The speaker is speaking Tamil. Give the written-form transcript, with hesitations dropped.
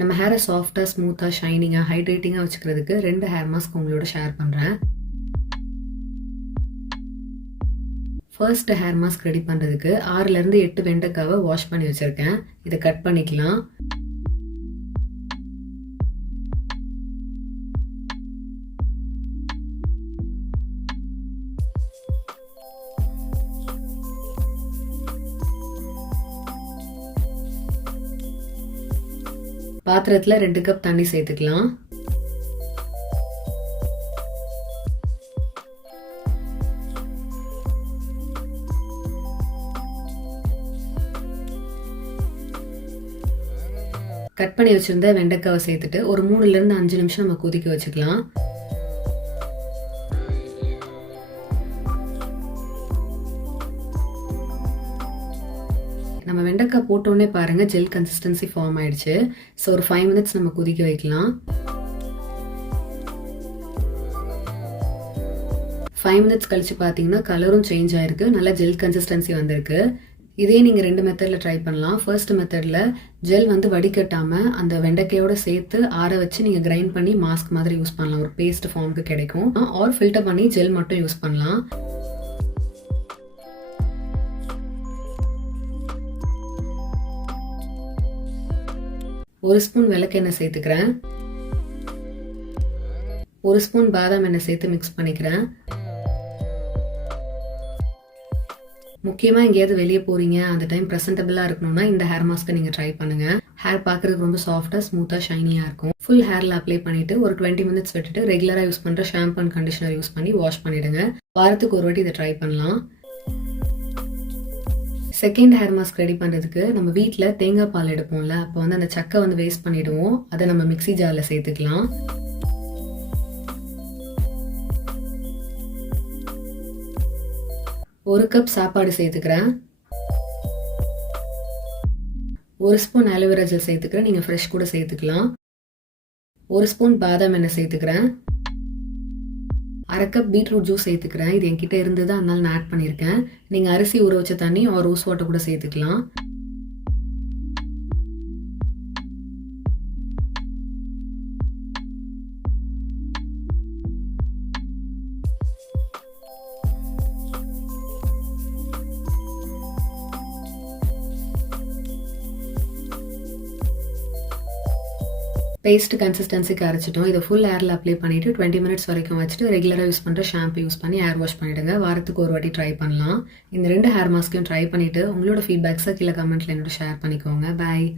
நம்ம ஹேரை சாஃப்டாக ஸ்மூத்தாக ஷைனிங்காக ஹைட்ரேட்டிங்காக வச்சுக்கிறதுக்கு 2 ஹேர் மாஸ்க் உங்களோட ஷேர் பண்ணுறேன். ஃபர்ஸ்ட் ஹேர் மாஸ்க் ரெடி பண்ணுறதுக்கு 6லேருந்து 8 வெண்டைக்காவை வாஷ் பண்ணி வச்சுருக்கேன். இதை கட் பண்ணிக்கலாம். பாத்திரத்தில் 2 கப் தண்ணி சேர்த்துக்கலாம். கட் பண்ணி வச்சிருந்த வெண்டைக்காவை சேர்த்துட்டு ஒரு 3லேருந்து 5 நிமிஷம் நம்ம கொதிக்க வச்சுக்கலாம். நம்ம வெண்டைக்காய் போட்டோன்னே பாருங்க ஜெல் கன்சிஸ்டன்சி ஃபார்ம் ஆயிடுச்சு. ஸோ ஒரு 5 மினிட்ஸ் நம்ம கொதிக்க வைக்கலாம். 5 மினிட்ஸ் கழிச்சு பார்த்தீங்கன்னா கலரும் சேஞ்ச் ஆயிருக்கு, நல்லா ஜெல் கன்சிஸ்டன்சி வந்திருக்கு. இதே நீங்கள் 2 மெத்தடில் ட்ரை பண்ணலாம். ஃபர்ஸ்ட் மெத்தடில் ஜெல் வந்து வடிகட்டாமல் அந்த வெண்டைக்காயோட சேர்த்து ஆற வச்சு நீங்கள் கிரைண்ட் பண்ணி மாஸ்க் மாதிரி யூஸ் பண்ணலாம். ஒரு பேஸ்ட் ஃபார்முக்கு கிடைக்கும். ஆர் ஃபில்டர் பண்ணி ஜெல் மட்டும் யூஸ் பண்ணலாம். ஒரு ஸ்பூன் விளக்கெண்ணெய் சேர்த்துக்கிறேன். 1 ஸ்பூன் பாதாம் எண்ணெய் சேர்த்து மிக்ஸ் பண்ணிக்கிறேன். முக்கியமாக எங்கேயாவது வெளியே போகிறீங்க, அந்த டைம் ப்ரெசன்டபிளாக இருக்கணும்னா இந்த ஹேர் மாஸ்க்கை நீங்கள் ட்ரை பண்ணுங்கள். ஹேர் பார்க்குறதுக்கு ரொம்ப சாஃப்டாக ஸ்மூத்தாக ஷைனியாக இருக்கும். ஃபுல் ஹேரில் அப்ளை பண்ணிவிட்டு ஒரு 20 மினிட்ஸ் விட்டுட்டு ரெகுலராக யூஸ் பண்ணுற ஷாம்பு அண்ட் கண்டிஷனர் யூஸ் பண்ணி வாஷ் பண்ணிவிடுங்க. வாரத்துக்கு ஒரு வாட்டி இதை ட்ரை பண்ணலாம். செகண்ட் ஹேர் மாஸ்க் ரெடி பண்ணுறதுக்கு நம்ம வீட்டில் தேங்காய் பால் எடுப்போம்ல, அப்போ வந்து அந்த சக்கை வந்து வேஸ்ட் பண்ணிவிடுவோம். அதை நம்ம மிக்ஸி ஜாரில் சேர்த்துக்கலாம். ஒரு கப் சாப்பாடு சேர்த்துக்கிறேன். 1 ஸ்பூன் ஆலோவேரா ஜெல் சேர்த்துக்கிறேன். நீங்கள் ஃப்ரெஷ் கூட சேர்த்துக்கலாம். 1 ஸ்பூன் பாதாம் எண்ணெய் சேர்த்துக்கிறேன். 1/2 கப் பீட்ரூட் ஜூஸ் சேர்த்துக்கிறேன். இது என்கிட்ட இருந்தது, அதனால நான் ஆட் பண்ணியிருக்கேன். நீங்கள் அரிசி ஊற வச்ச தண்ணி ஆர் ரோஸ் வாட்டர் கூட சேர்த்துக்கலாம். பேஸ்ட் கன்சிஸ்டன்சிக்கு அரைச்சிட்டோம். இதை ஃபுல் ஹேரில் அப்ளை பண்ணிவிட்டு 20 மினிட்ஸ் வரைக்கும் வச்சுட்டு ரெகுலராக யூஸ் பண்ணுற ஷாம்பு யூஸ் பண்ணி ஹேர் வாஷ் பண்ணிவிடுங்க. வாரத்துக்கு ஒரு வாட்டி ட்ரை பண்ணலாம். இந்த 2 ஹேர் மாஸ்க்கையும் ட்ரை பண்ணிவிட்டு உங்களோட ஃபீட்பேக்ஸை கீழே கமெண்ட்டில் என்னோட ஷேர் பண்ணிக்கோங்க. பாய்.